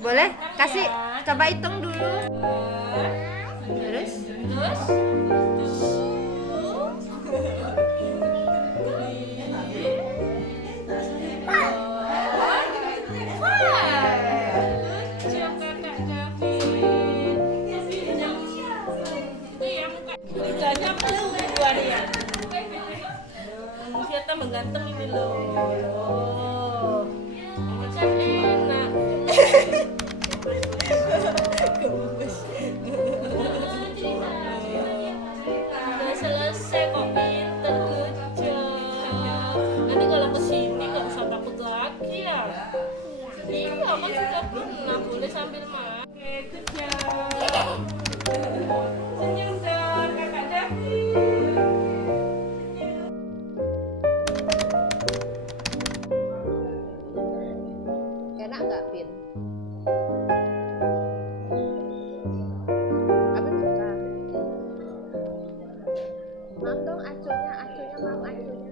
Boleh? Kasih, coba hitung dulu. Terus? Kita mengganteng ini loh. Ini kan enak. Udah selesai kok, pinter, good job. Nanti kalau kesini nggak usah takut lagi ya. Iya kan sudah pernah, boleh sambil makan. Oke, good job. Senyum dong kakak David. Enak nggak, Pin? Abin suka. Maaf dong acunya maaf acunya.